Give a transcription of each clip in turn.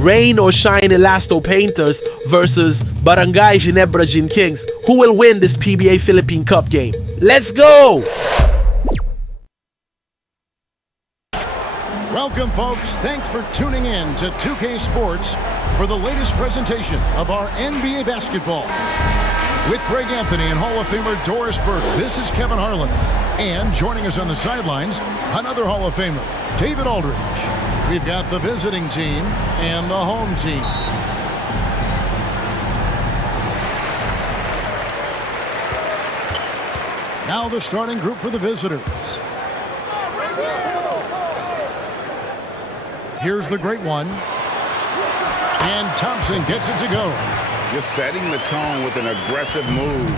Rain or Shine Elasto Painters versus Barangay Ginebra Gin Kings. Who will win this PBA Philippine Cup game? Let's go! Welcome, folks. Thanks for tuning in to 2K Sports for the latest presentation of our NBA basketball. With Greg Anthony and Hall of Famer Doris Burke, this is Kevin Harlan. And joining us on the sidelines, another Hall of Famer, David Aldridge. We've got the visiting team and the home team. Now the starting group for the visitors. Here's the great one. And Thompson gets it to go. Just setting the tone with an aggressive move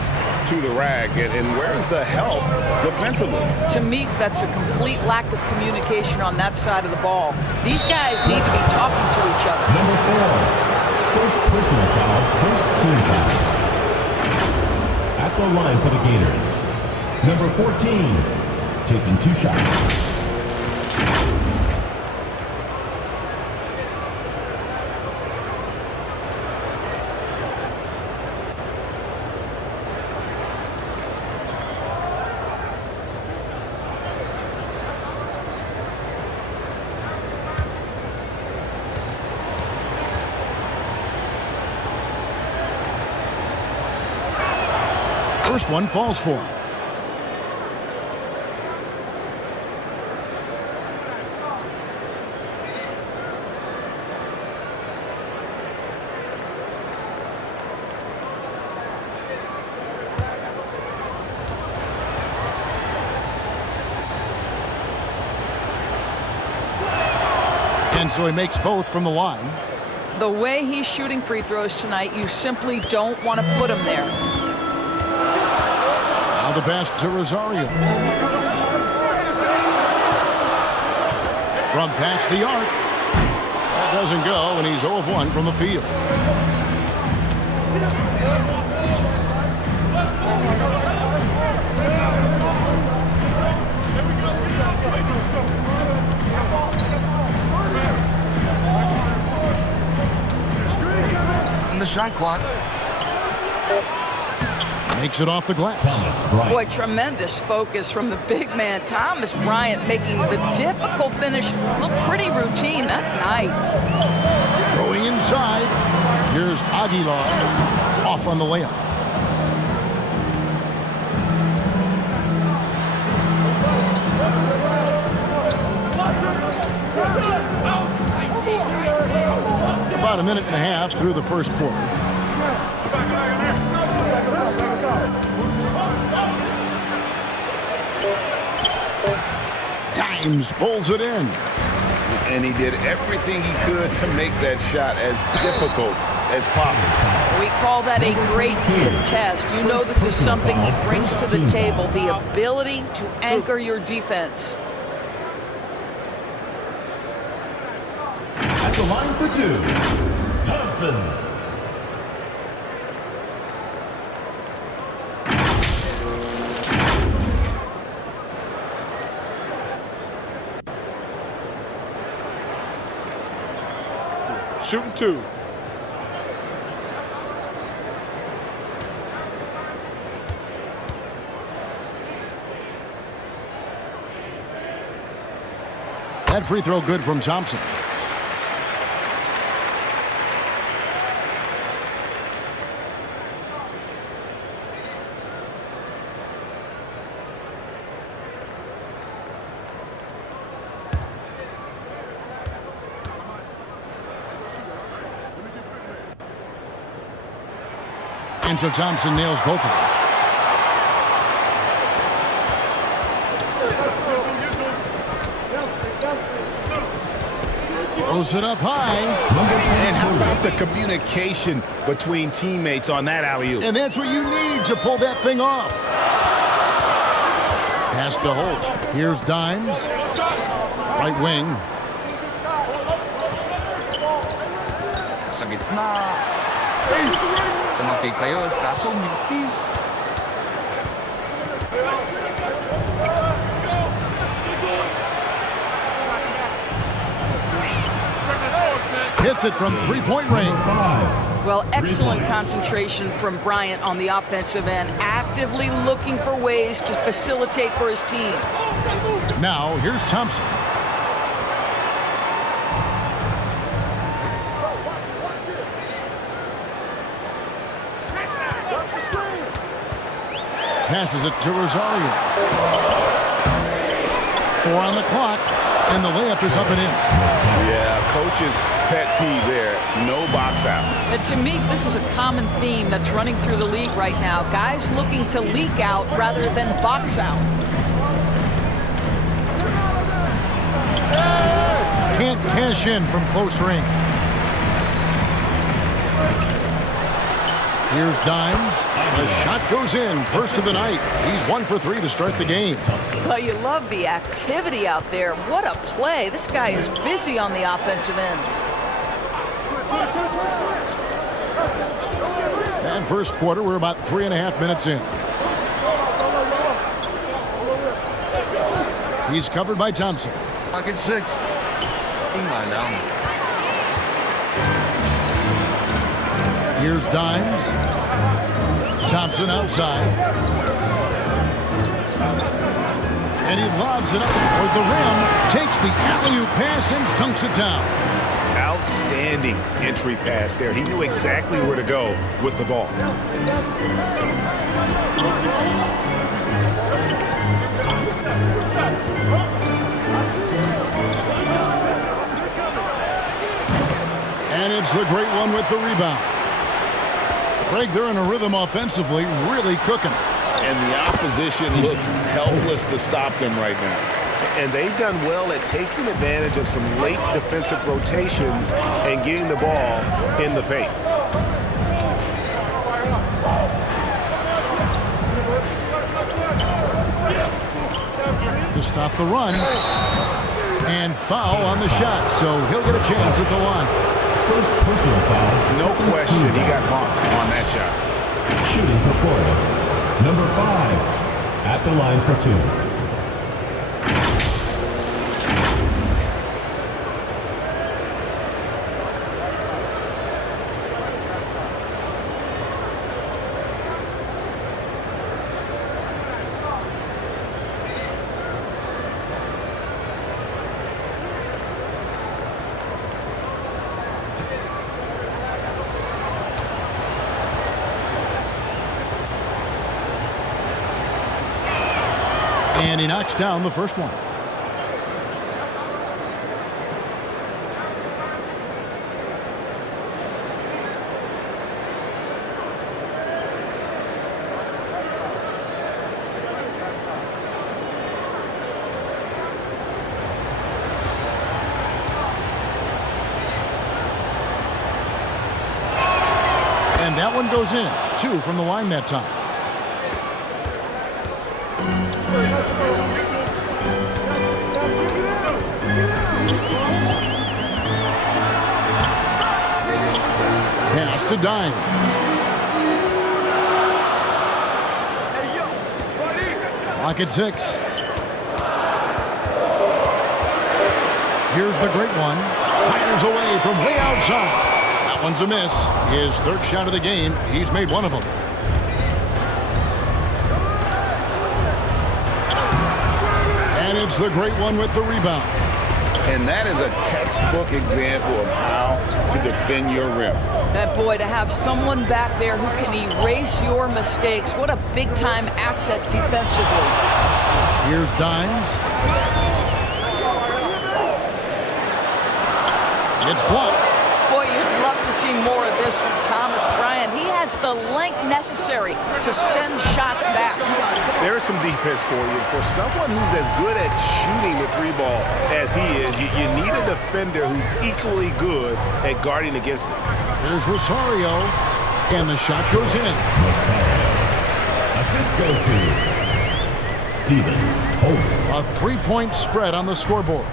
to the rag. And where's the help defensively? To me, that's a complete lack of communication on that side of the ball. These guys need to be talking to each other. Number 4, first personal foul, first team foul. At the line for the Gators, number 14, taking 2 shots. First one falls for him. And so he makes both from the line. The way he's shooting free throws tonight, you simply don't want to put him there. Now the pass to Rosario. From past the arc. That doesn't go, and he's 0 of 1 from the field. And the shot clock. Makes it off the glass. Boy, tremendous focus from the big man, Thomas Bryant, making the difficult finish look pretty routine. That's nice. Going inside. Here's Aguilar. Off on the layup. About a minute and a half through the first quarter. Dimes pulls it in. And he did everything he could to make that shot as difficult as possible. We call that a great contest. You know this is something he brings to the table, the ability to anchor your defense. At the line for 2, Thompson. Shooting 2. That free throw good from Thompson. And so Thompson nails both of them. Throws it up high. And how about the communication between teammates on that alley-oop? And that's what you need to pull that thing off. Pass to Holt. Here's Dimes. Right wing. Sa gitna. Naka-fake pa yun. Kaso, mintis. Hits it from three-point range. Well, excellent concentration from Bryant on the offensive end, actively looking for ways to facilitate for his team. Now, here's Thompson. Passes it to Rosario. 4 on the clock, and the layup is up and in. Yeah, coach's pet peeve there, no box out. And to me, this is a common theme that's running through the league right now. Guys looking to leak out rather than box out. Can't cash in from close range. Here's Dimes. The shot goes in. First of the night. He's 1 for 3 to start the game. Well, you love the activity out there. What a play. This guy is busy on the offensive end. And first quarter, we're about 3.5 minutes in. He's covered by Thompson. Pocket 6. Tingnan lang. Here's Dimes. Thompson outside. And he lobs it up toward the rim. Takes the alley-oop pass and dunks it down. Outstanding entry pass there. He knew exactly where to go with the ball. And it's the great one with the rebound. Greg, they're in a rhythm offensively, really cooking. And the opposition looks helpless to stop them right now. And they've done well at taking advantage of some late defensive rotations and getting the ball in the paint. To stop the run. And foul on the shot, so he'll get a chance at the line. First personal foul. No question, he got bumped on that shot. Shooting for Florida. Number 5 at the line for 2. And he knocks down the first one. And that one goes in. 2 from the line that time. Pass to Dimes. Clock at 6. Here's the great one. Fires away from way outside. That one's a miss. His third shot of the game. He's made one of them. And it's the great one with the rebound. And that is a textbook example of how to defend your rim. That boy, to have someone back there who can erase your mistakes, what a big-time asset defensively. Here's Dimes. It's blocked. Boy, you'd love to see more of this from Thomas Bryant. He has the length necessary to send shots back. There's some defense for you. For someone who's as good at shooting the 3-ball as he is, you need a defender who's equally good at guarding against it. There's Rosario, and the shot goes in. Rosario. Assist goes to Stephen Holt. A 3-point spread on the scoreboard.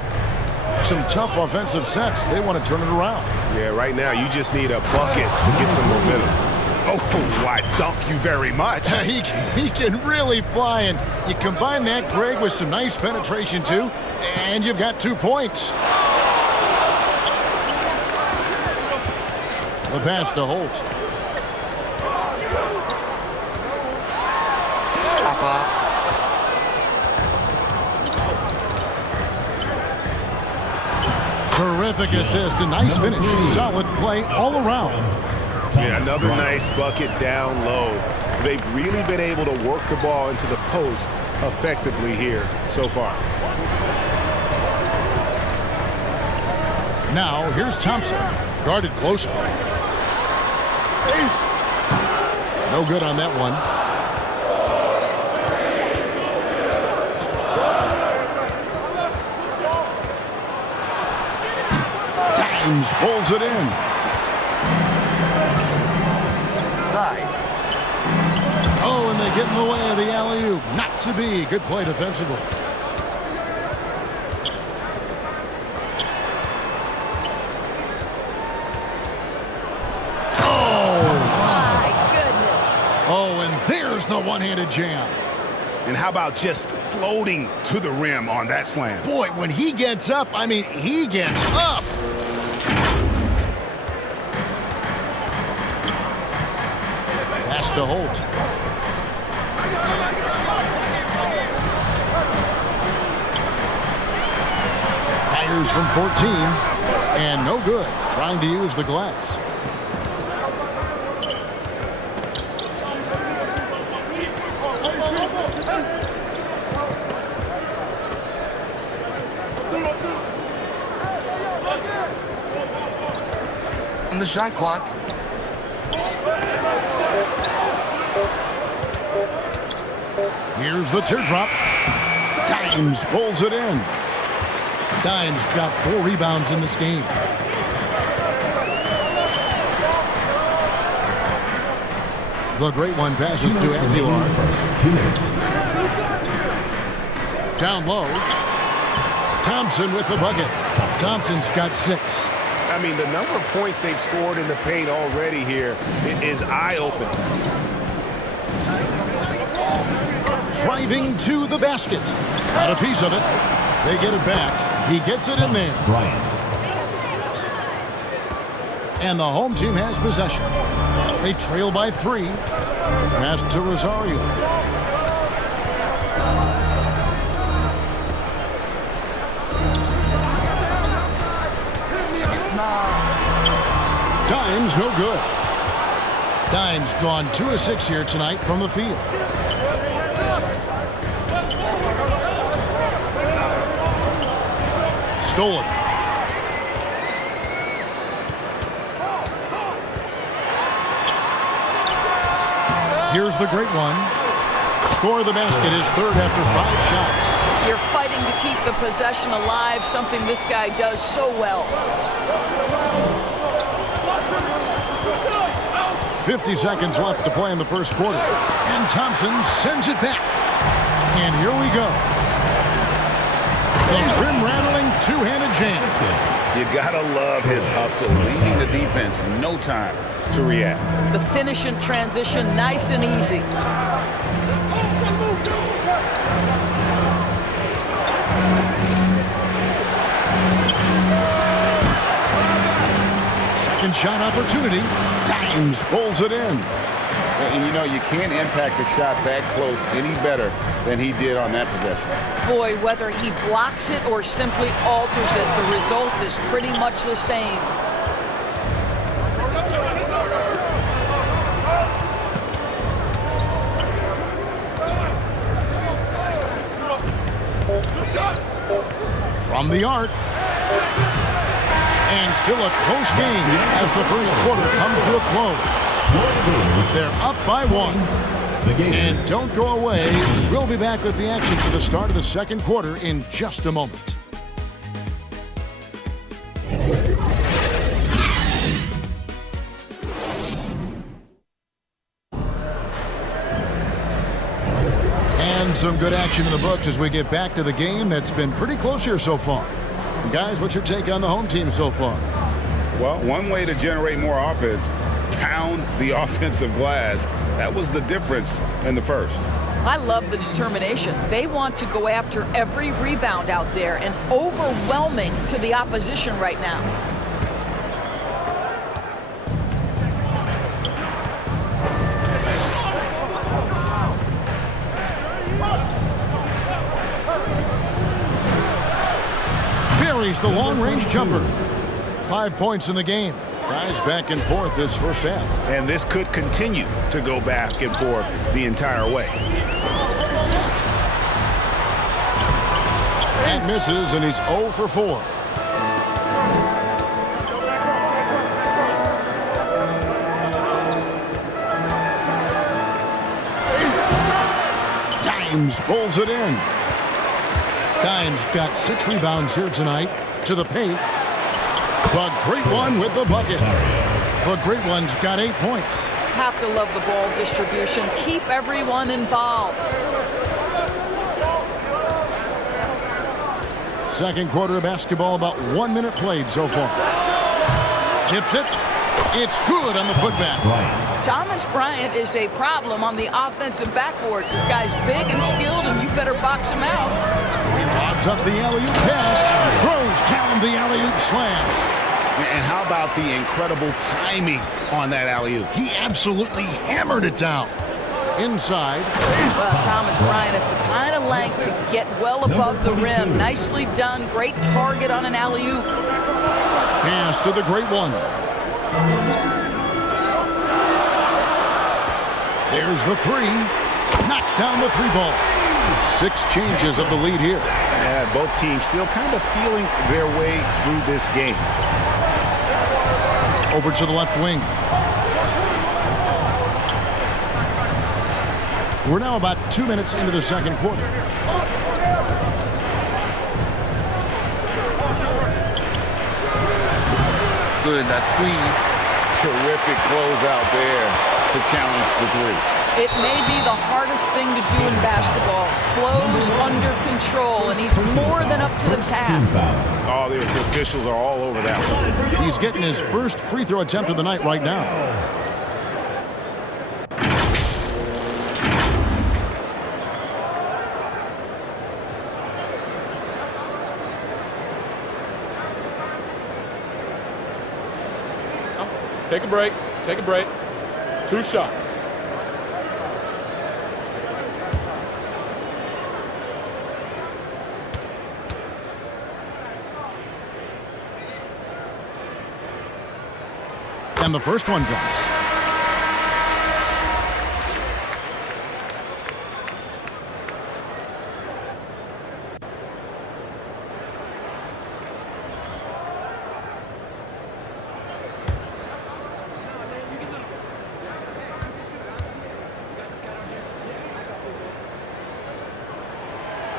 Some tough offensive sets. They want to turn it around. Yeah, right now you just need a bucket to get some momentum. Oh, I dunk you very much. He can really fly, and you combine that, Greg, with some nice penetration, too, and you've got 2 points. The pass to Holt. Terrific assist, a nice finish. Solid play all around. Yeah, another nice bucket down low. They've really been able to work the ball into the post effectively here so far. Now, here's Thompson. Guarded closer. No good on that one. Dimes pulls it in. Oh, and they get in the way of the alley-oop. Not to be. Good play defensively. Oh, and there's the one-handed jam. And how about just floating to the rim on that slam? Boy, when he gets up, I mean, he gets up. Pass to Holt. Fires from 14. And no good. Trying to use the glass. The shot clock. Here's the teardrop. Dimes pulls it in. Dimes got 4 rebounds in this game. The great one passes to Aguilar. 2 minutes. Down low. Thompson with the bucket. Thompson's got 6. I mean, the number of points they've scored in the paint already here is eye-opening. Driving to the basket. Got a piece of it. They get it back. He gets it in there. Bryant. And the home team has possession. They trail by 3. Pass to Rosario. Dimes no good. Dimes gone 2 of 6 here tonight from the field. Stolen. Here's the great one. Score the basket, his 3rd after 5 shots. You're fighting to keep the possession alive, something this guy does so well. 50 seconds left to play in the first quarter. And Thompson sends it back. And here we go. The rim-rattling 2-handed jam. You gotta love his hustle, leaving the defense no time to react. The finish and transition, nice and easy. Second shot opportunity. Dimes pulls it in. And you know, you can't impact a shot that close any better than he did on that possession. Boy, whether he blocks it or simply alters it, the result is pretty much the same. From the arc. And still a close game as the first quarter comes to a close. They're up by 1. And don't go away. We'll be back with the action for the start of the second quarter in just a moment. And some good action in the books as we get back to the game that's been pretty close here so far. Guys, what's your take on the home team so far? Well, one way to generate more offense, pound the offensive glass. That was the difference in the first. I love the determination. They want to go after every rebound out there and overwhelming to the opposition right now. parries the long-range jumper. 5 points in the game. Guys back and forth this first half. And this could continue to go back and forth the entire way. That misses, and he's 0 for 4. Dimes pulls it in. Dimes got 6 rebounds here tonight. To the paint. The Great One with the bucket. The Great One's got 8 points. Have to love the ball distribution. Keep everyone involved. Second quarter of basketball, about 1 minute played so far. Tips it. It's good on the putback. Thomas Bryant is a problem on the offensive backboards. This guy's big and skilled, and you better box him out. He lobs up the alley-oop pass. Throws down the alley-oop slam. And how about the incredible timing on that alley-oop? He absolutely hammered it down. Inside. Well, Thomas Bryant has the kind of length to get well above the rim. Nicely done. Great target on an alley-oop. Pass to the Great One. There's the 3. Knocks down the 3 ball. 6 changes of the lead here. Yeah, both teams still kind of feeling their way through this game. Over to the left wing. We're now about 2 minutes into the second quarter. Good, that 3. Terrific closeout there to challenge the 3. It may be the hardest thing to do in basketball. Close under control, and he's more than up to the task. Oh, the officials are all over that one. He's getting his first free throw attempt of the night right now. Take a break. Take a break. 2 shots. And the first one drops.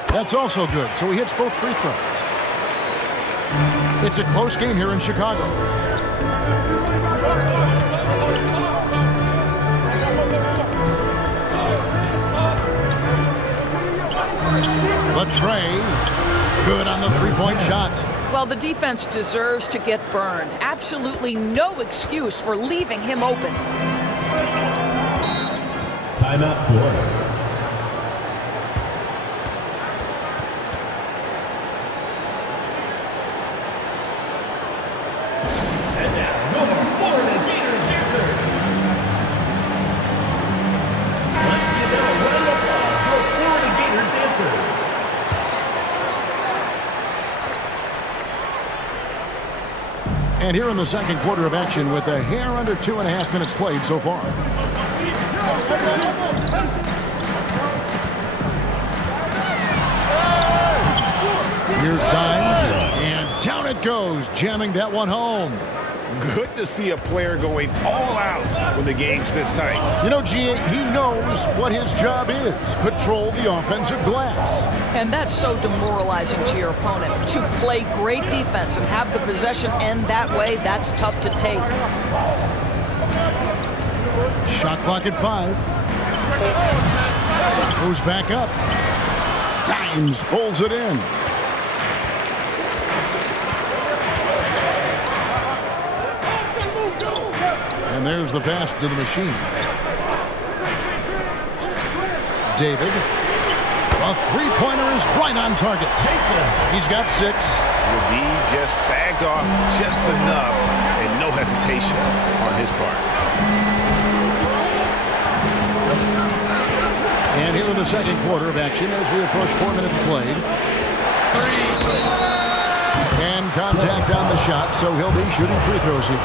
That's also good, so he hits both free throws. It's a close game here in Chicago. The tray, good on the 3-point shot. Well, the defense deserves to get burned. Absolutely no excuse for leaving him open. Timeout, Florida. And here in the second quarter of action with a hair under 2.5 minutes played so far. Here's Dimes, and down it goes, jamming that one home. Good to see a player going all out when the game's this tight. You know, G.A., he knows what his job is. Patrol the offensive glass. And that's so demoralizing to your opponent. To play great defense and have the possession end that way, that's tough to take. Shot clock at 5. Goes back up. Dimes pulls it in. And there's the pass to the machine. David. A 3-pointer is right on target. He's got 6. The D just sagged off just enough, and no hesitation on his part. And here in the second quarter of action as we approach 4 minutes played. And contact on the shot, so he'll be shooting free throws here.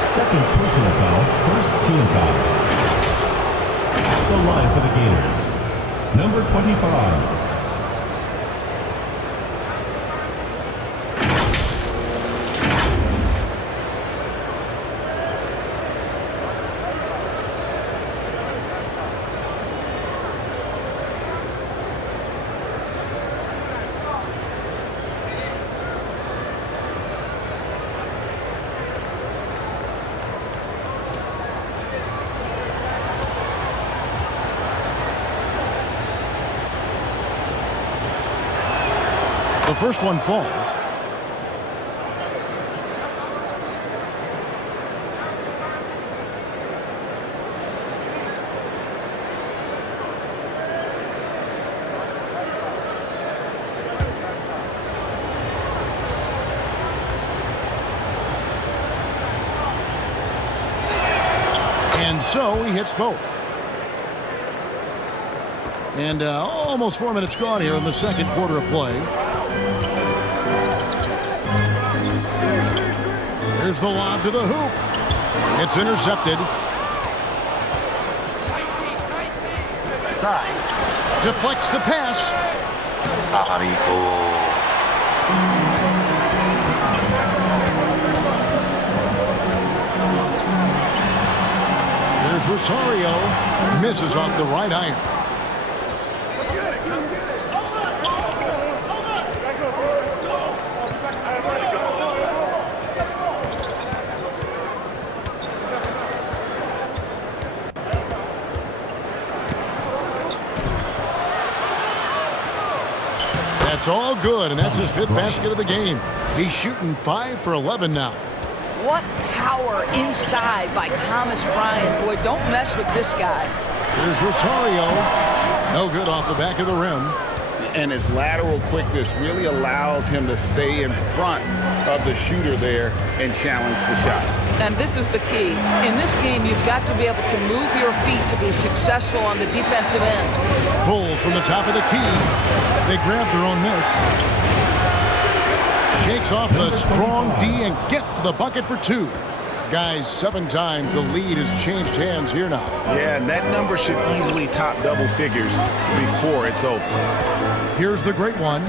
Second personal foul, first team foul. At the line for the Gators, number 25. The first one falls. And so he hits both. And almost 4 minutes gone here in the second quarter of play. Here's the lob to the hoop. It's intercepted. Deflects the pass. Here's Rosario. Misses off the right iron. That's all good, and that's his fifth basket of the game. He's shooting 5 for 11 now. What power inside by Thomas Bryant. Boy, don't mess with this guy. Here's Rosario. No good off the back of the rim. And his lateral quickness really allows him to stay in front of the shooter there and challenge the shot. And this is the key. In this game, you've got to be able to move your feet to be successful on the defensive end. Pulls from the top of the key. They grab their own miss. Shakes off the strong D and gets to the bucket for 2. Guys, 7 times the lead has changed hands here now. Yeah, and that number should easily top double figures before it's over. Here's the great one.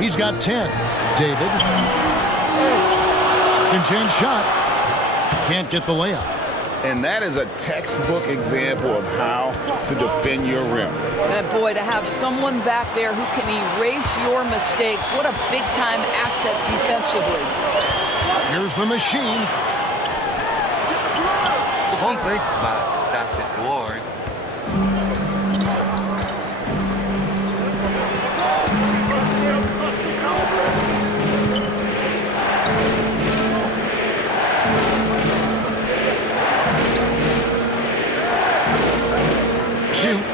He's got 10. David. Second chance shot. Can't get the layup. And that is a textbook example of how to defend your rim. And boy, to have someone back there who can erase your mistakes, what a big-time asset defensively. Here's the machine. Perfect, but doesn't work. Shoot.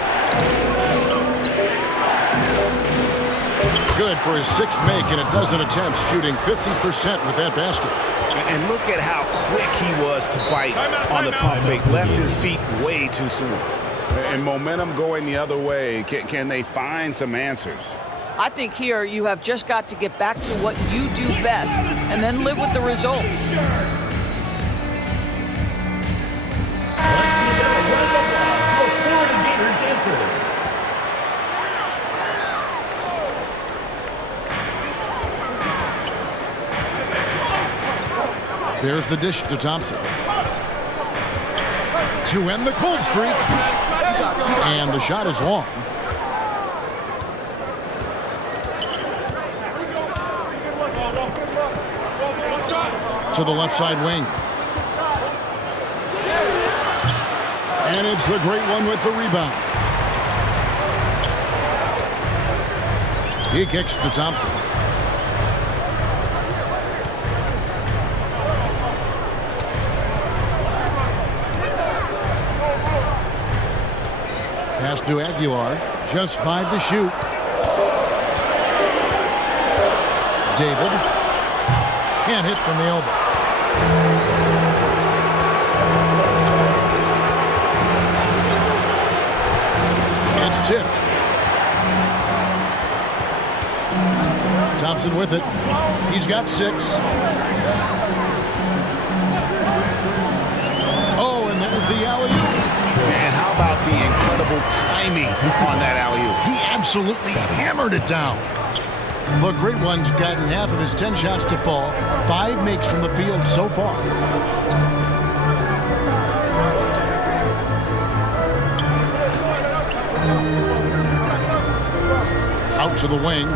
Good for his 6th make and a dozen attempts, shooting 50% with that basket. And look at how quick he was to bite on the pump fake. Left his feet way too soon. And momentum going the other way. Can they find some answers? I think here you have just got to get back to what you do best and then live with the results. There's the dish to Thompson. To end the cold streak. And the shot is long. To the left side wing. And it's the great one with the rebound. He kicks to Thompson. Pass to Aguilar. Just 5 to shoot. David. Can't hit from the elbow. It's tipped. Thompson with it. He's got 6. Oh, and there's the alley-oop. And how about the incredible timing on that alley-oop? He absolutely hammered it down. The Great One's gotten half of his 10 shots to fall. 5 makes from the field so far. Out to the wing.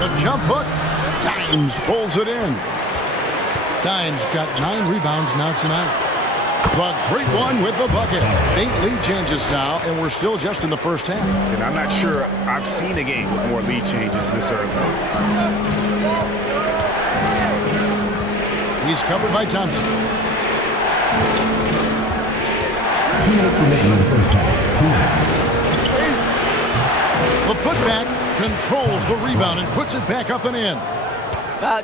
The jump hook. Dimes pulls it in. Dimes got 9 rebounds now tonight. The Great One with the bucket. 8 lead changes now, and we're still just in the first half. And I'm not sure I've seen a game with more lead changes this early. He's covered by Thompson. 2 minutes remaining in the first half. 2 minutes. The putback controls the rebound and puts it back up and in.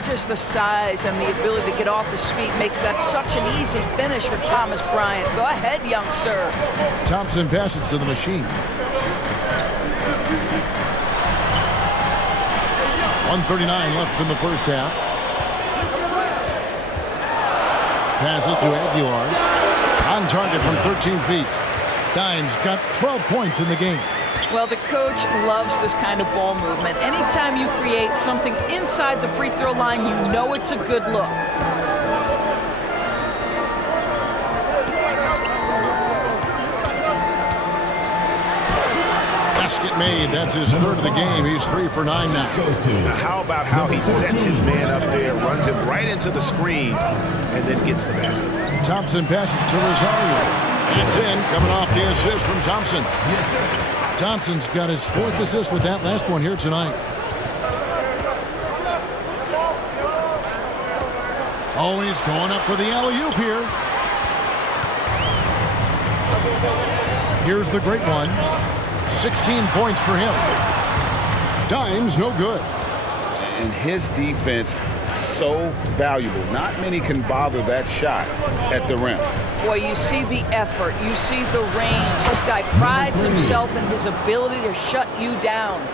Just the size and the ability to get off his feet makes that such an easy finish for Thomas Bryant. Go ahead, young sir. Thompson passes to the machine. 1:39 left in the first half. Passes to Aguilar. On target from 13 feet. Dimes got 12 points in the game. Well, the coach loves this kind of ball movement. Anytime you create something inside the free throw line, you know it's a good look. Basket made. That's his 3rd of the game. He's 3 for 9 now. Now, how about how he sets his man up there, runs him right into the screen, and then gets the basket? Thompson passes to Rosario. It's in, coming off the assist from Thompson. Thompson's got his 4th assist with that last one here tonight. Always going up for the alley-oop here. Here's the Great One. 16 points for him. Dimes no good. And his defense so valuable. Not many can bother that shot at the rim. Boy, you see the effort. You see the range. This guy prides himself in his ability to shut you down.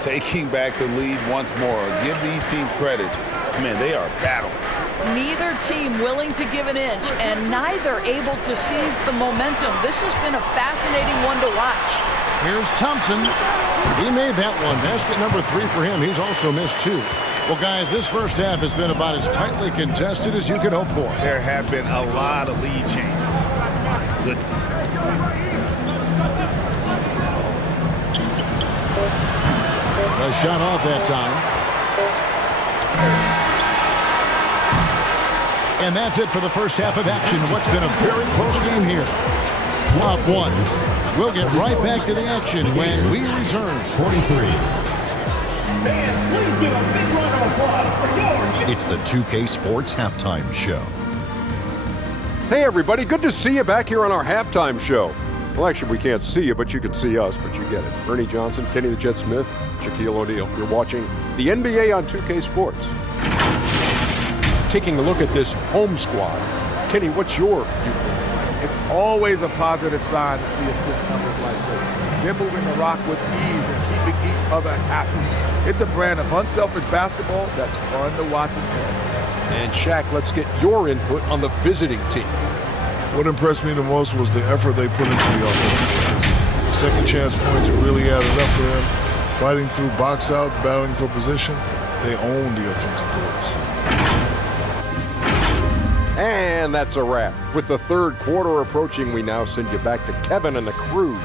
Taking back the lead once more. Give these teams credit. Man, they are battling. Neither team willing to give an inch, and neither able to seize the momentum. This has been a fascinating one to watch. Here's Thompson. He made that one. Basket number 3 for him. He's also missed 2. Well, guys, this first half has been about as tightly contested as you could hope for. There have been a lot of lead changes. My goodness. A shot off that time. And that's it for the first half of action. What's been a very close game here. Up 1. We'll get right back to the action when we return. 43. It's the 2K Sports Halftime Show. Hey everybody, good to see you back here on our halftime show. Well, actually we can't see you, but you can see us, but you get it. Ernie Johnson, Kenny the Jet Smith, Shaquille O'Neal. You're watching the NBA on 2K Sports. Taking a look at this home squad. Kenny, what's your viewpoint? It's always a positive sign to see assist numbers like this. They're moving the rock with ease and keeping each other happy. It's a brand of unselfish basketball that's fun to watch and play. And Shaq, let's get your input on the visiting team. What impressed me the most was the effort they put into the offensive plays. Second chance points really added up for them. Fighting through box outs, battling for position, they own the offensive boards. And that's a wrap. With the third quarter approaching, we now send you back to Kevin and the crew.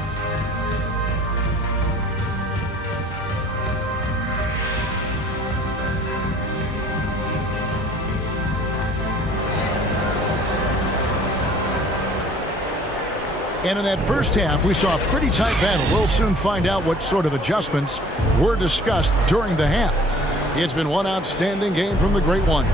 And in that first half, we saw a pretty tight battle. We'll soon find out what sort of adjustments were discussed during the half. It's been one outstanding game from the Great One.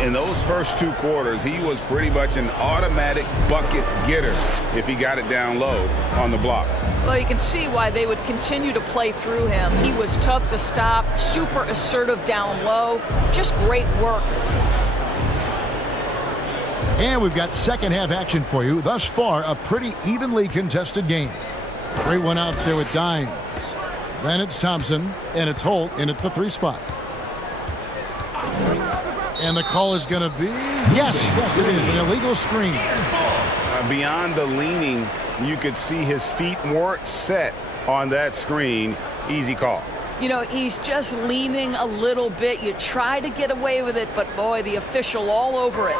In those first 2 quarters, he was pretty much an automatic bucket getter if he got it down low on the block. Well, you can see why they would continue to play through him. He was tough to stop, super assertive down low. Just great work. And we've got second half action for you. Thus far, a pretty evenly contested game. Great one out there with Dimes. Then it's Thompson, and it's Holt in at the 3 spot. And the call is going to be, yes, it is, an illegal screen. Beyond the leaning, you could see his feet weren't set on that screen. Easy call. You know, he's just leaning a little bit. You try to get away with it, but boy, the official all over it.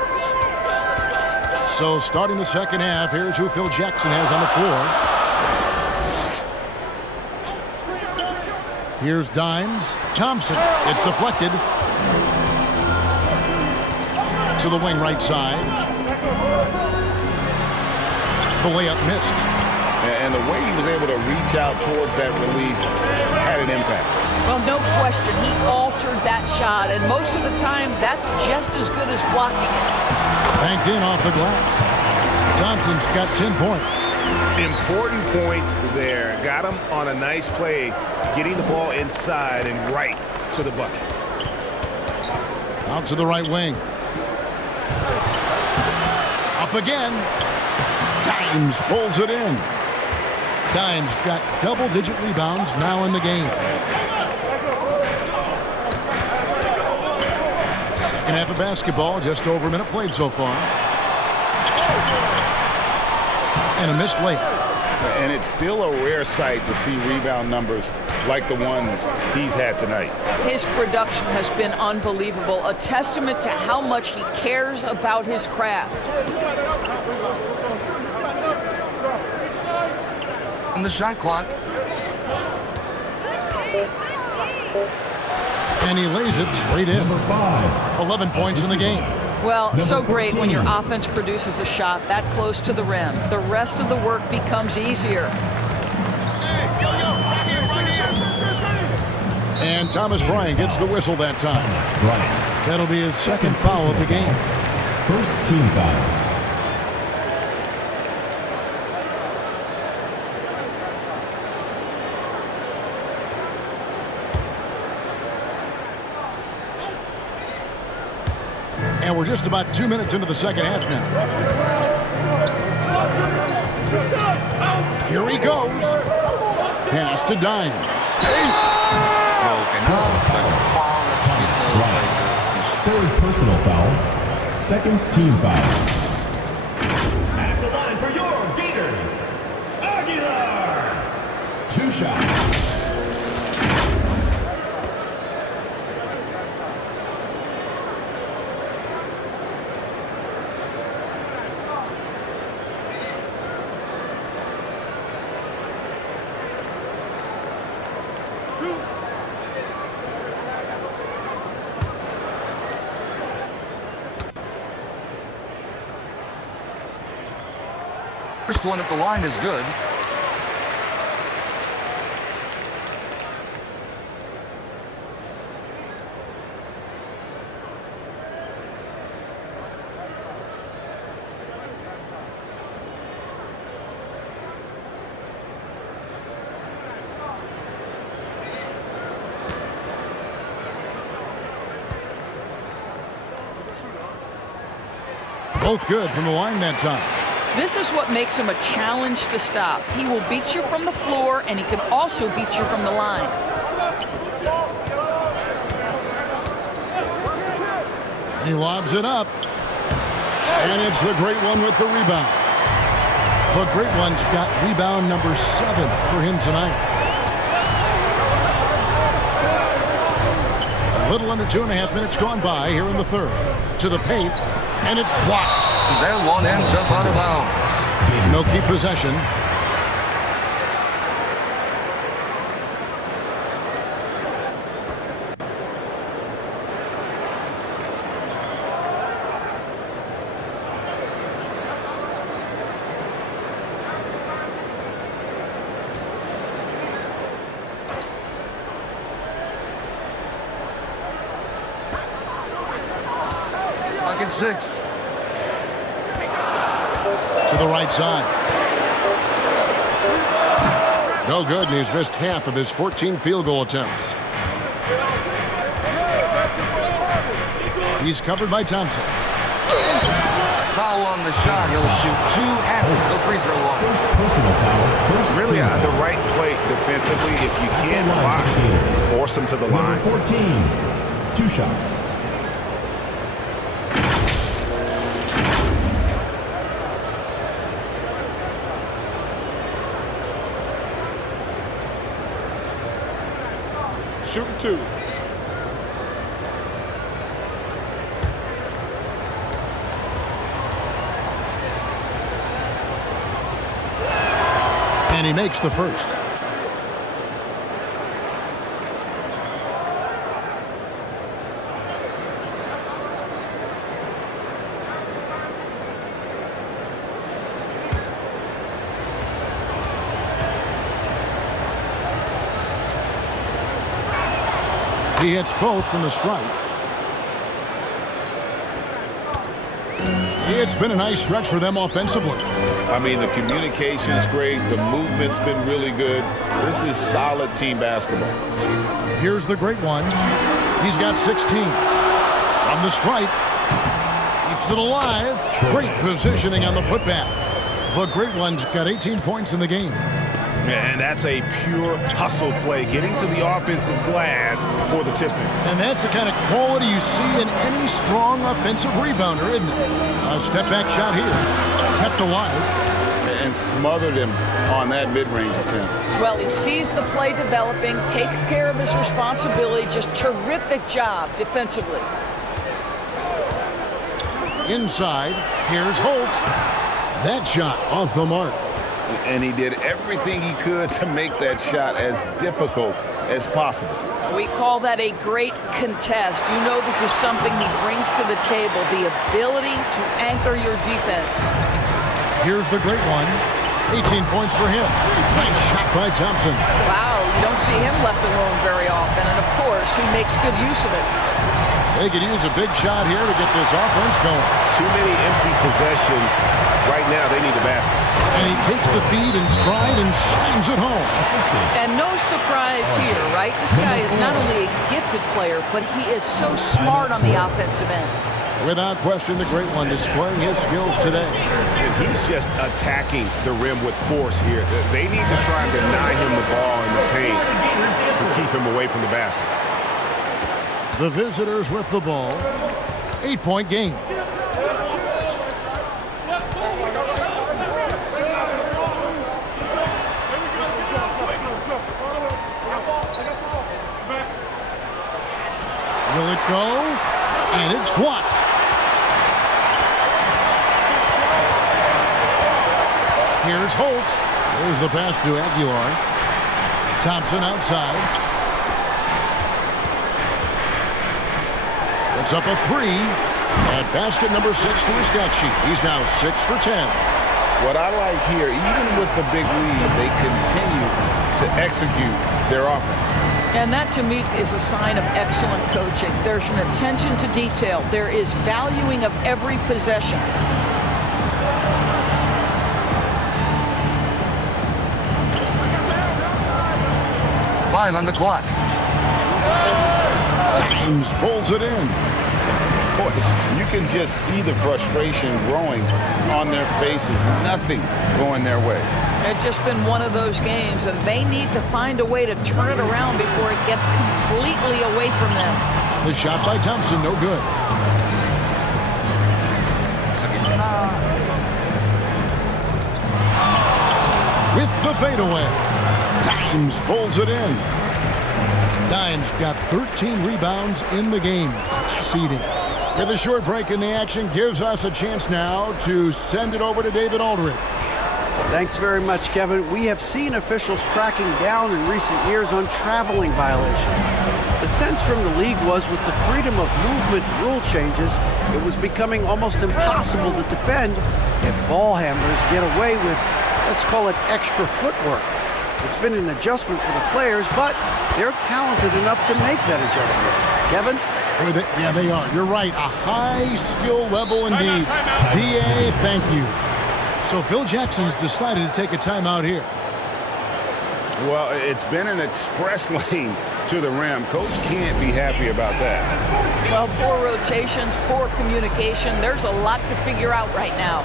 So starting the second half, here's who Phil Jackson has on the floor. Here's Dimes. Thompson. It's deflected. To the wing right side. The layup missed. And the way he was able to reach out towards that release had an impact. Well, no question, he altered that shot, and most of the time, that's just as good as blocking it. Banked in off the glass. Thompson's got 10 points. Important points there. Got him on a nice play, getting the ball inside and right to the bucket. Out to the right wing. Up again. Dimes pulls it in. Dimes got double-digit rebounds now in the game. Second half of basketball, just over a minute played so far. And a missed layup. And it's still a rare sight to see rebound numbers like the ones he's had tonight. His production has been unbelievable, a testament to how much he cares about his craft. On the shot clock. And he lays it straight in. 11 points in the game. Well, so great when your offense produces a shot that close to the rim. The rest of the work becomes easier. And Thomas Bryant gets the whistle that time. That'll be his second foul of the game. First team foul. And we're just about 2 minutes into the second half now. Here he goes. Pass to Dimes. Broken up, but the foul is whistled by the official. Third personal foul. Second team foul. At the line for your Gators, Aguilar. 2 shots. First one at the line is good. Both good from the line that time. This is what makes him a challenge to stop. He will beat you from the floor, and he can also beat you from the line. He lobs it up. And it's the Great One with the rebound. The Great One's got rebound number 7 for him tonight. A little under 2.5 minutes gone by here in the third. To the paint, and it's blocked. That one ends up out of bounds. No keep possession. Pocket 6. To the right side. No good, and he's missed half of his 14 field goal attempts. He's covered by Thompson. Foul on the shot. He'll shoot 2 at the free throw line. First personal foul. First Really, team the foul. right play defensively. If you can't Line block, for the Gators. force them to the Number line. 14, 2 shots. Shooting 2. And he makes the first. He hits both from the stripe. It's been a nice stretch for them offensively. I mean, the communication's great. The movement's been really good. This is solid team basketball. Here's the great one. He's got 16. From the stripe. Keeps it alive. Great positioning on the putback. The great one's got 18 points in the game. And that's a pure hustle play, getting to the offensive glass for the tip-in. And that's the kind of quality you see in any strong offensive rebounder, isn't it? A step-back shot here. Kept alive. And smothered him on that mid-range attempt. Well, he sees the play developing, takes care of his responsibility. Just terrific job defensively. Inside, here's Holt. That shot off the mark. And he did everything he could to make that shot as difficult as possible. We call that a great contest. You know this is something he brings to the table, the ability to anchor your defense. Here's the great one. 18 points for him. Nice shot by Thompson. Wow, you don't see him left alone very often, and of course, he makes good use of it. They could use a big shot here to get this offense going. Too many empty possessions. Right now, they need the basket. And he takes the feed in stride and slams it home. And no surprise here, right? This guy is not only a gifted player, but he is so smart on the offensive end. Without question, the great one displaying his skills today. He's just attacking the rim with force here. They need to try and deny him the ball in the paint to keep him away from the basket. The visitors with the ball. 8-point game. Will it go? And it's blocked. Here's Holt. There's the pass to Aguilar. Thompson outside. It's up a 3. At basket number 6 to his stat sheet. He's now 6 for 10. What I like here, even with the big lead, they continue to execute their offense. And that, to me, is a sign of excellent coaching. There's an attention to detail. There is valuing of every possession. Five on the clock. James pulls it in. Boy, you can just see the frustration growing on their faces. Nothing going their way. It's just been one of those games, and they need to find a way to turn it around before it gets completely away from them. The shot by Thompson, no good. With the fadeaway. Dimes pulls it in. Dimes got 13 rebounds in the game. Class eating. With a short break in the action, gives us a chance now to send it over to David Aldridge. Thanks very much, Kevin. We have seen officials cracking down in recent years on traveling violations. The sense from the league was with the freedom of movement rule changes, it was becoming almost impossible to defend if ball handlers get away with, let's call it, extra footwork. It's been an adjustment for the players, but they're talented enough to make that adjustment. Kevin? Yeah, they are. You're right. A high skill level indeed. DA, thank you. So Phil Jackson's decided to take a timeout here. Well, it's been an express lane to the rim. Coach can't be happy about that. Well, poor rotations, poor communication. There's a lot to figure out right now.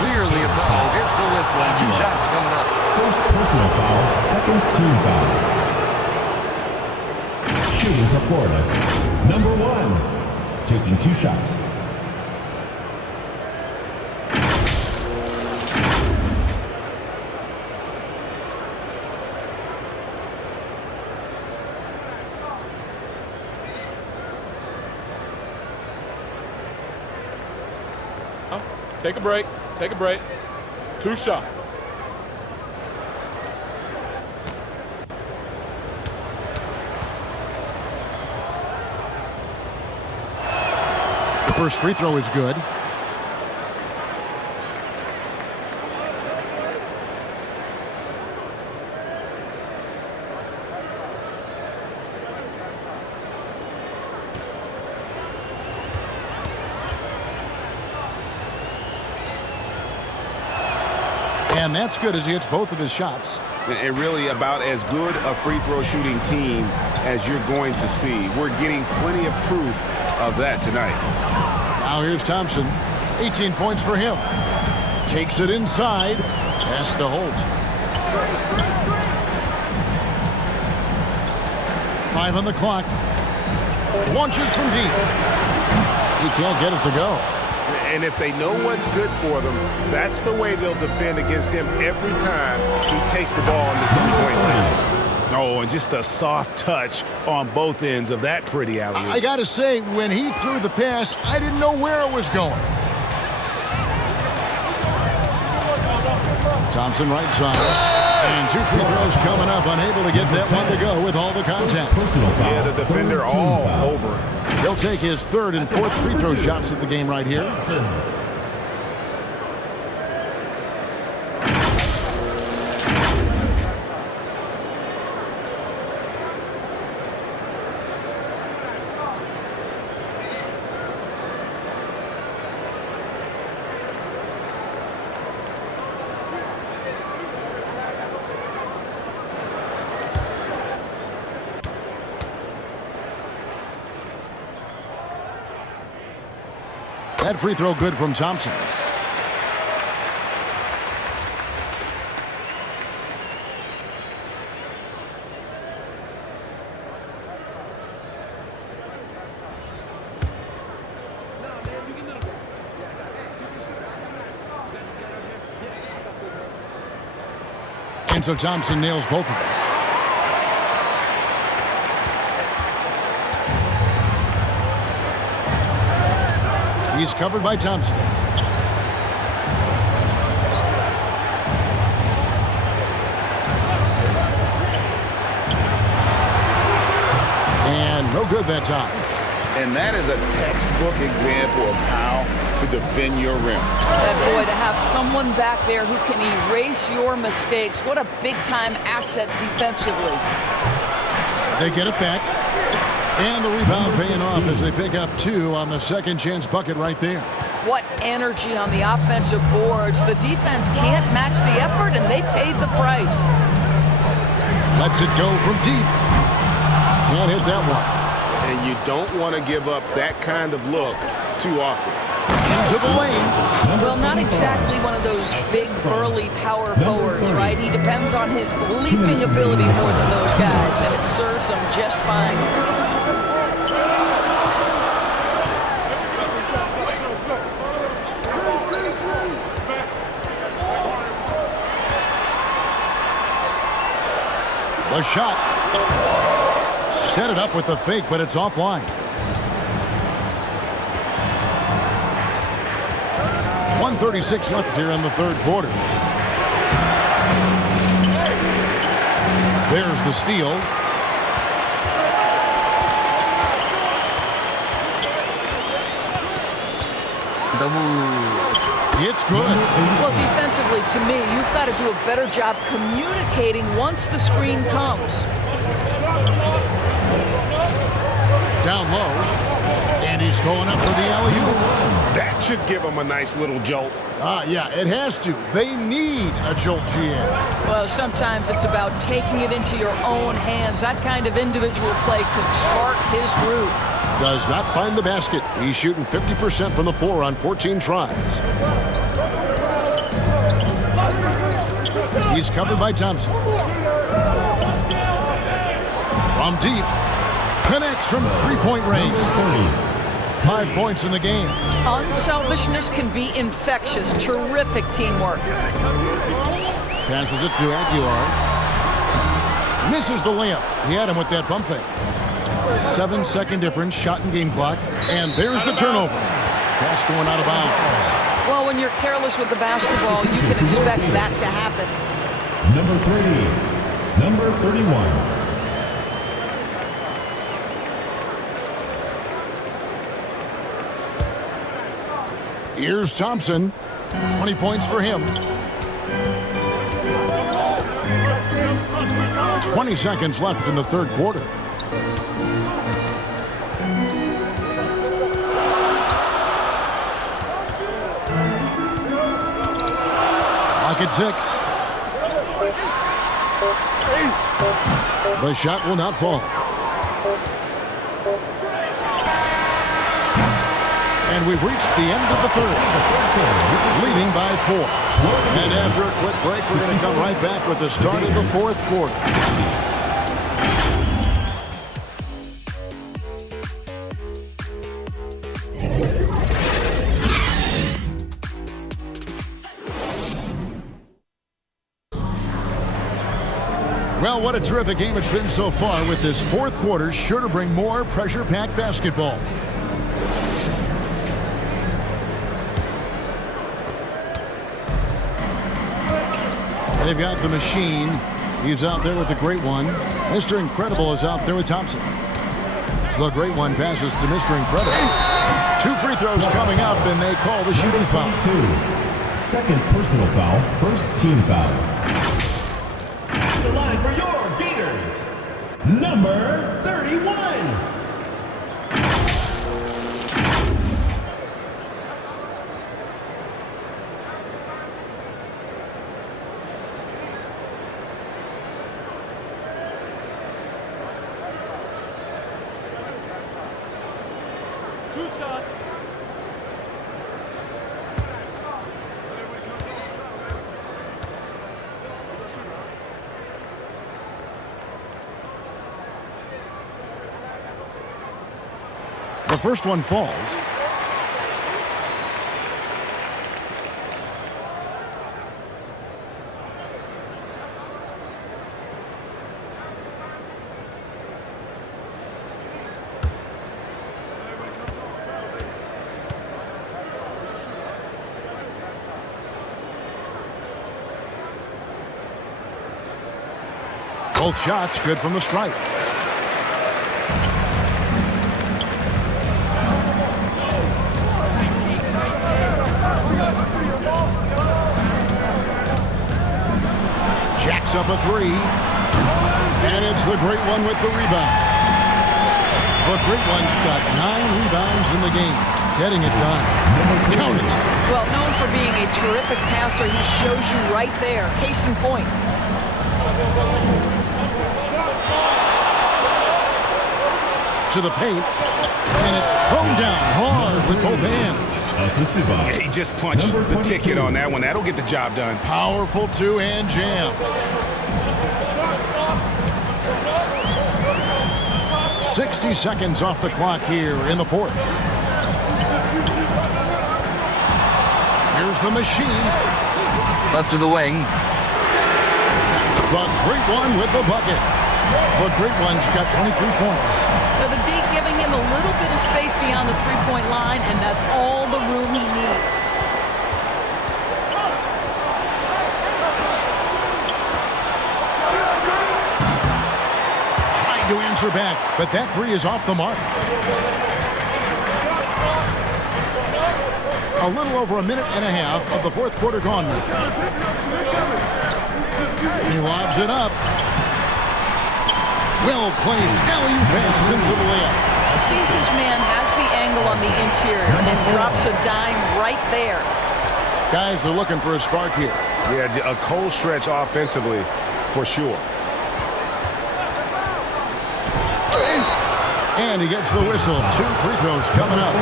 Clearly a foul. Gets the whistle and 2 shots coming up. First personal foul, second team foul. Shooting for Florida. Number 1, taking 2 shots. Take a break. Take a break. 2 shots. The first free throw is good. And that's good as he hits both of his shots. And really about as good a free throw shooting team as you're going to see. We're getting plenty of proof of that tonight. Now here's Thompson. 18 points for him. Takes it inside. Pass to Holt. 5 on the clock. Launches from deep. He can't get it to go. And if they know what's good for them, that's the way they'll defend against him every time he takes the ball in the three-point line. Oh, and just a soft touch on both ends of that pretty alley-oop. I got to say, when he threw the pass, I didn't know where it was going. Thompson right side. And 2 free throws coming up, unable to get that one to go with all the contact. Yeah, the defender all over it. He'll take his 3rd and 4th free throw shots at the game right here. That free throw good from Thompson. And so Thompson nails both of them. He's covered by Thompson. And no good that time. And that is a textbook example of how to defend your rim. And boy, to have someone back there who can erase your mistakes, what a big-time asset defensively. They get it back. And the rebound paying off as they pick up 2 on the second chance bucket right there. What energy on the offensive boards. The defense can't match the effort, and they paid the price. Lets it go from deep. Can't hit that one. And you don't want to give up that kind of look too often. Into the lane. Well, not exactly one of those big, burly power forwards, right? He depends on his leaping ability more than those guys, and it serves him just fine. The shot. Set it up with the fake, but it's offline. .136 left here in the 3rd quarter. There's the steal. The move. It's good. Well, defensively, to me, you've got to do a better job communicating once the screen comes. Down low. And he's going up for the alley-oop. That should give him a nice little jolt. Yeah, it has to. They need a jolt, GM. Well, sometimes it's about taking it into your own hands. That kind of individual play could spark his groove. Does not find the basket. He's shooting 50% from the floor on 14 tries. He's covered by Thompson. From deep. Connects from three-point range. 5 points in the game. Unselfishness can be infectious. Terrific teamwork. Passes it to Aguilar. Misses the layup. He had him with that pump fake. 7-second difference, shot and game clock. And there's the turnover. Pass going out of bounds. Well, when you're careless with the basketball, you can expect that to happen. Number 3, number 31. Here's Thompson. 20 points for him. 20 seconds left in the third quarter. Clock at 6. The shot will not fall. And we've reached the end of the third, leading by 4. And after a quick break, we're going to come right back with the start of the fourth quarter. Well, what a terrific game it's been so far, with this fourth quarter sure to bring more pressure-packed basketball. They've got the machine. He's out there with the great one. Mr. Incredible is out there with Thompson. The great one passes to Mr. Incredible. 2 free throws coming up, and they call the shooting foul. 2. Second personal foul, first team foul. The line for your Gators, number 31. The first one falls. Both shots good from the stripe. Jacks up a 3. And it's the great one with the rebound. The great one's got 9 rebounds in the game. Getting it done. Count it. Well, known for being a terrific passer, he shows you right there. Case in point. To the paint, and it's thrown down hard with both hands. Assisted by. He just punched the ticket on that one. That'll get the job done. Powerful 2-hand jam. 60 seconds off the clock here in the fourth. Here's the machine. Left to the wing. The great one with the bucket. The great one's got 23 points. So the D giving him a little bit of space beyond the three-point line, and that's all the room he needs. Trying to answer back, but that 3 is off the mark. a little over a minute and a half of the fourth quarter gone now. He lobs it up. Well placed alley-oop pass into the layup. Sees his man, has the angle on the interior, and drops a dime right there. Guys are looking for a spark here. Yeah, a cold stretch offensively for sure. And he gets the whistle. 2 free throws coming up.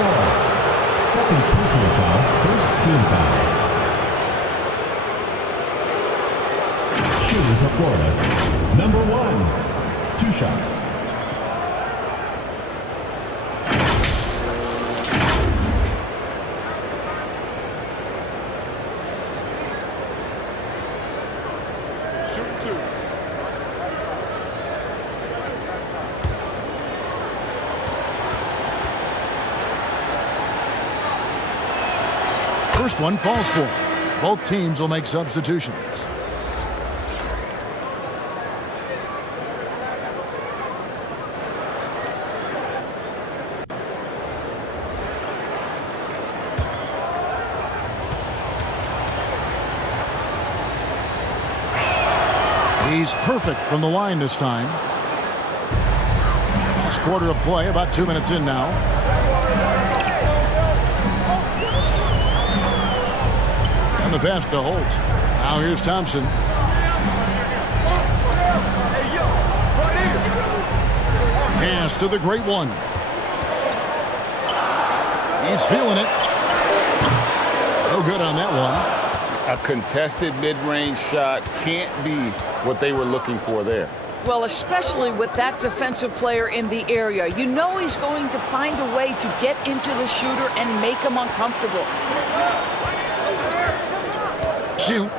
Second personal foul, first team foul. Shooting for Florida, number 1. 2 shots. First one falls for. Both teams will make substitutions. He's perfect from the line this time. Last quarter of play, about 2 minutes in now. The pass to Holt. Now here's Thompson. Pass to the great one. He's feeling it. No good on that one. A contested mid-range shot can't be what they were looking for there. Well, especially with that defensive player in the area. You know he's going to find a way to get into the shooter and make him uncomfortable. Shoot.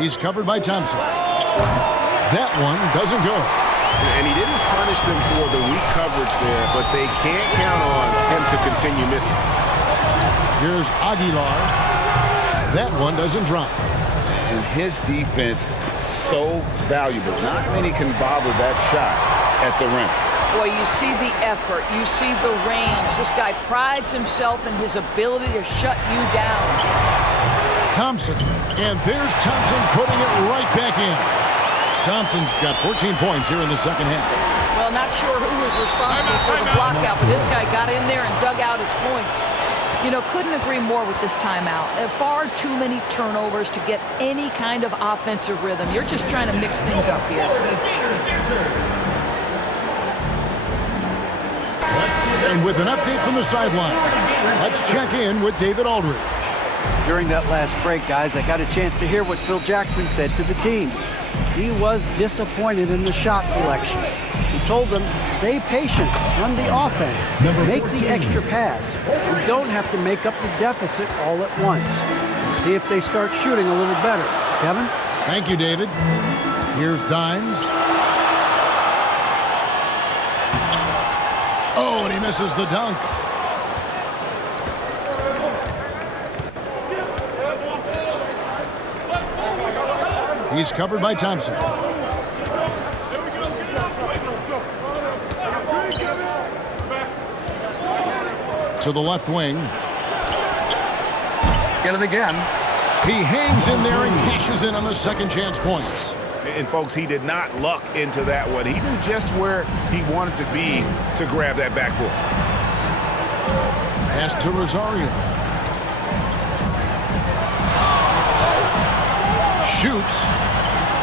He's covered by Thompson. That one doesn't go. And he didn't punish them for the weak coverage there, but they can't count on him to continue missing. Here's Aguilar. That one doesn't drop. And his defense so valuable. Not many can bother that shot at the rim. Boy, you see the effort, you see the range. This guy prides himself in his ability to shut you down. Thompson, and there's Thompson putting it right back in. Thompson's got 14 points here in the second half. Well, not sure who was responsible for the block out, but this guy got in there and dug out his points. You know, couldn't agree more with this timeout. Far too many turnovers to get any kind of offensive rhythm. You're just trying to mix things up here. And with an update from the sideline, let's check in with David Aldridge. During that last break, guys, I got a chance to hear what Phil Jackson said to the team. He was disappointed in the shot selection. He told them, stay patient, run the offense, make the extra pass. We don't have to make up the deficit all at once. We'll see if they start shooting a little better. Kevin? Thank you, David. Here's Dimes. Oh, and he misses the dunk. He's covered by Thompson. To the left wing. Get it again. He hangs in there and cashes in on the second chance points. And folks, he did not luck into that one. He knew just where he wanted to be to grab that backboard. Pass to Rosario. Shoots.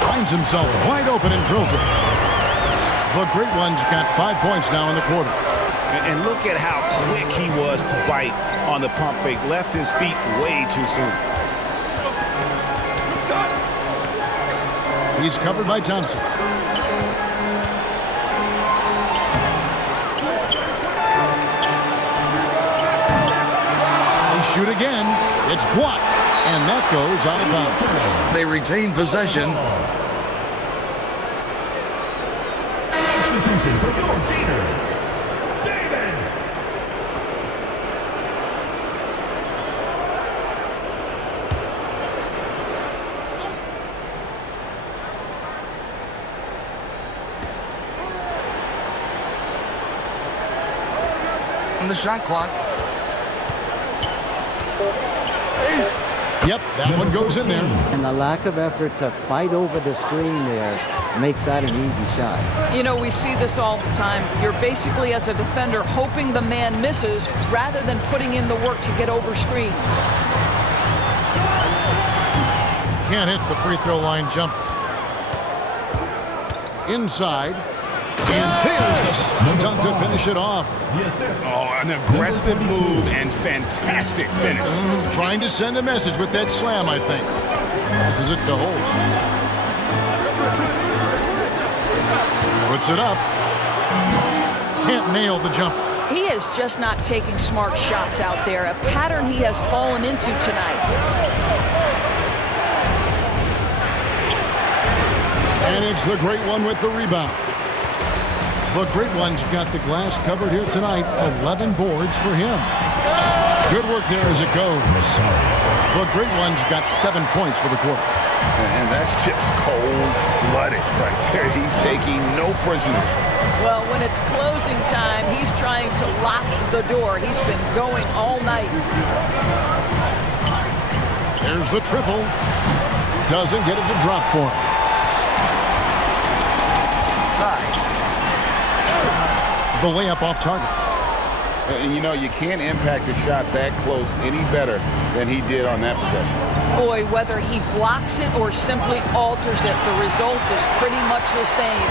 Finds himself wide open and drills it. The great one's got 5 points now in the quarter. And look at how quick he was to bite on the pump fake. Left his feet way too soon. He's covered by Thompson. They shoot again. It's blocked. And that goes out of bounds. They retain possession. Substitution for your Gators, David. on the shot clock. Yep, that one goes in there. And the lack of effort to fight over the screen there makes that an easy shot. You know, we see this all the time. You're basically, as a defender, hoping the man misses rather than putting in the work to get over screens. Can't hit the free throw line jump. Inside. And there's the slam dunk to finish it off. Oh, an aggressive move and fantastic finish. Trying to send a message with that slam, I think. Passes it to Holt. Puts it up. Can't nail the jumper. He is just not taking smart shots out there, a pattern he has fallen into tonight. And it's the great one with the rebound. The great one's got the glass covered here tonight. 11 boards for him. Good work there as it goes. The great one's got 7 points for the quarter. And that's just cold-blooded right there. He's taking no prisoners. Well, when it's closing time, he's trying to lock the door. He's been going all night. There's the triple. Doesn't get it to drop for him. The layup off target. And you know, you can't impact a shot that close any better than he did on that possession. Boy, whether he blocks it or simply alters it, the result is pretty much the same.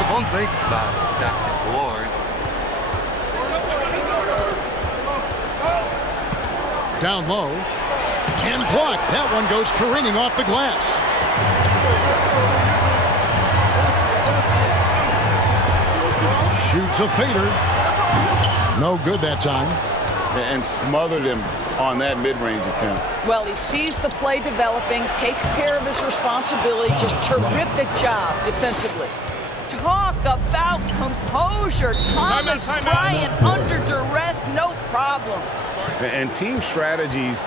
The ball fake, but that's it. Board. Down low. And blocked. That one goes careening off the glass. Shoots a fader. No good that time. And smothered him on that mid-range attempt. Well, he sees the play developing, takes care of his responsibility. Just terrific job defensively. Talk about composure. Thomas Bryant under duress, no problem. And team strategies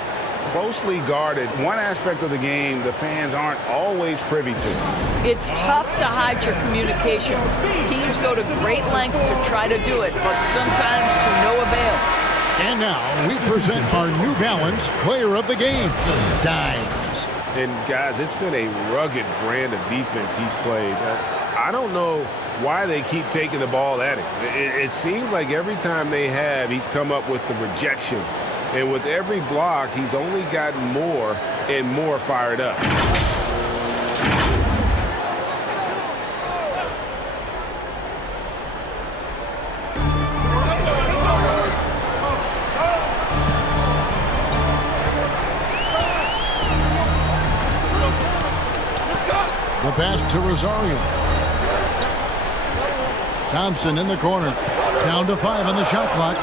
closely guarded. One aspect of the game the fans aren't always privy to. It's tough to hide your communications. Teams go to great lengths to try to do it, but sometimes to no avail. And now we present our New Balance Player of the Game, Standngs. And guys, it's been a rugged brand of defense he's played. I don't know why they keep taking the ball at him. It seems like every time they have, he's come up with the rejection. And with every block, he's only gotten more and more fired up. The pass to Rosario. Thompson in the corner. Down to 5 on the shot clock.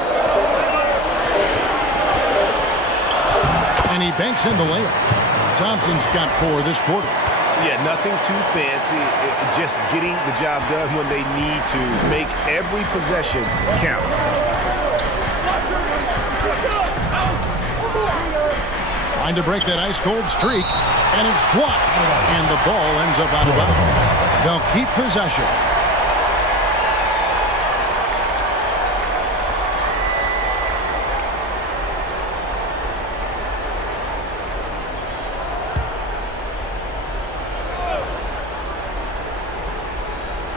And he banks in the layup. Thompson's got 4 this quarter. Yeah, nothing too fancy. Just getting the job done when they need to. Make every possession count. Trying to break that ice-cold streak. And it's blocked. And the ball ends up out of bounds. They'll keep possession.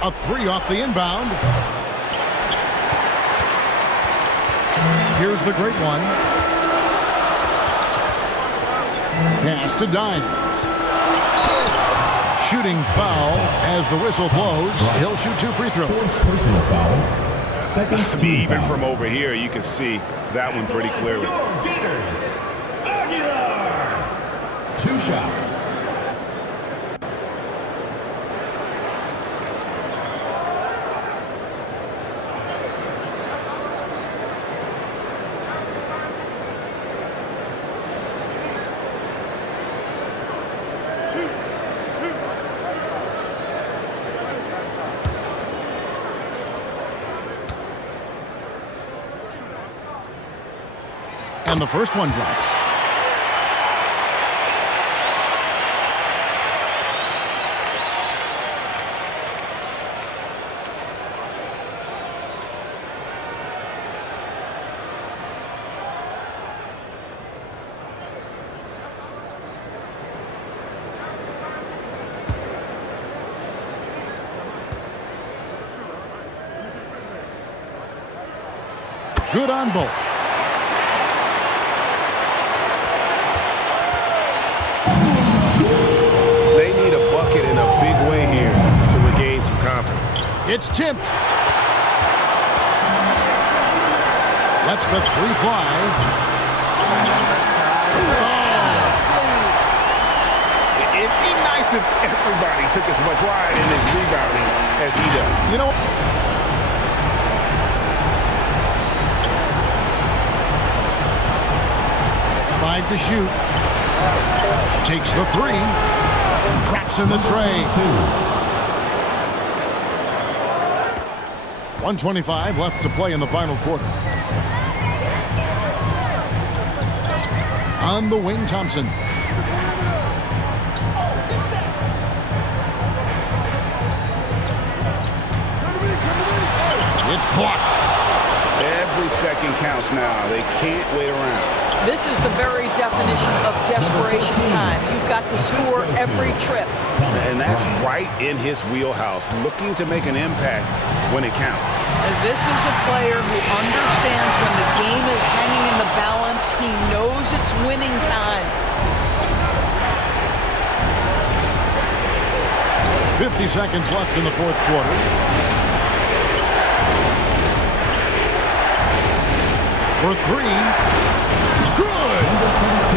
A 3 off the inbound. Here's the great one. Pass to Dines. Shooting foul as the whistle blows. He'll shoot 2 free throws. Personal foul. Second team Even foul. from over here, you can see that one pretty clearly. Gators. Aguilar. 2 shots. And the first one drops. good on both. They need a bucket in a big way here to regain some confidence. It's tipped. That's the free fly. It'd be nice if everybody took as much pride in his rebounding as he does. You know, five to shoot. Takes the three. Traps in the tray. 1:25 left to play in the final quarter. On the wing, Thompson. It's blocked. Every second counts now. They can't wait around. This is the very definition of desperation time. You've got to score every trip. And that's right in his wheelhouse, looking to make an impact when it counts. And this is a player who understands when the game is hanging in the balance. He knows it's winning time. 50 seconds left in the fourth quarter. For three. Good!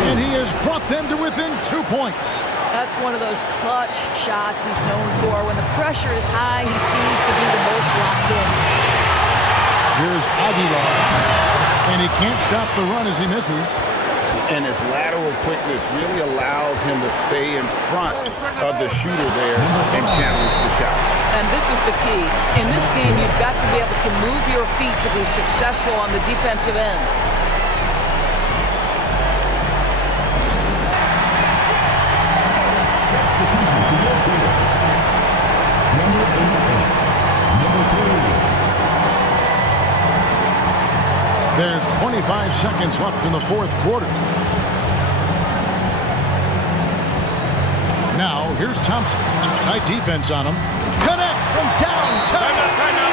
And he has brought them to within 2 points. That's one of those clutch shots he's known for. When the pressure is high, he seems to be the most locked in. Here's Gilas. And he can't stop the run as he misses. And his lateral quickness really allows him to stay in front of the shooter there and challenge the shot. And this is the key. In this game, you've got to be able to move your feet to be successful on the defensive end. There's 25 seconds left in the fourth quarter. Now, here's Thompson. Tight defense on him. Connects from downtown.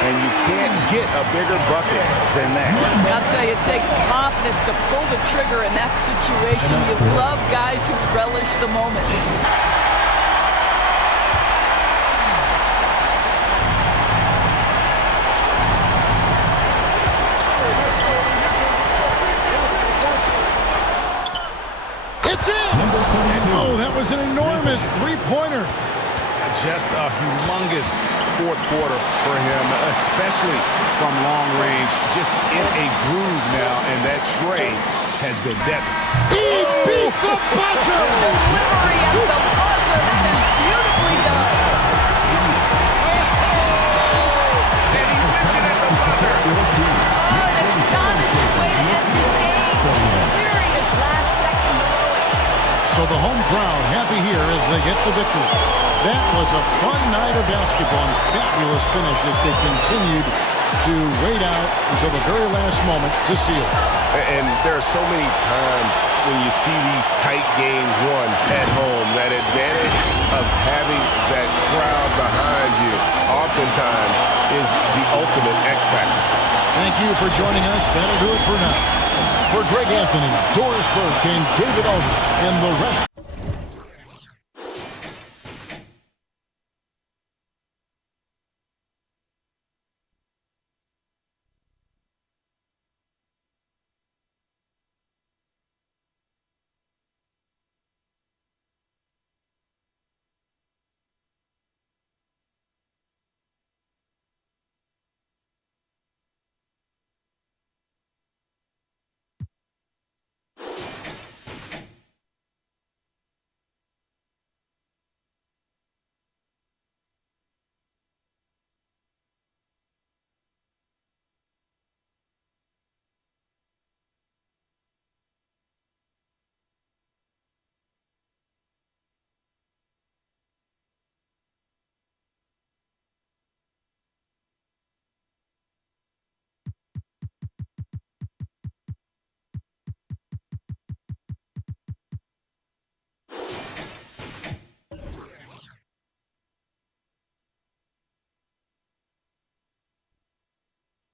And you can't get a bigger bucket than that. I'll tell you, it takes confidence to pull the trigger in that situation. You love guys who relish the moment. It's in! And oh, that was an enormous three-pointer. Just a humongous fourth quarter for him, especially from long range. Just in a groove now, and that tray has been deadly. He beat the buzzer! Delivery at the buzzer. That is beautifully done. And he wins it at the buzzer. Oh, an astonishing way to end this game. Some serious last-second heroics. So the home crowd happy here as they get the victory. That was a fun night of basketball and fabulous finish as they continued to wait out until the very last moment to seal it. And there are so many times when you see these tight games won at home, that advantage of having that crowd behind you oftentimes is the ultimate X factor. Thank you for joining us. That'll do it for now. For Greg Anthony, Doris Burke, and David Aldridge, and the rest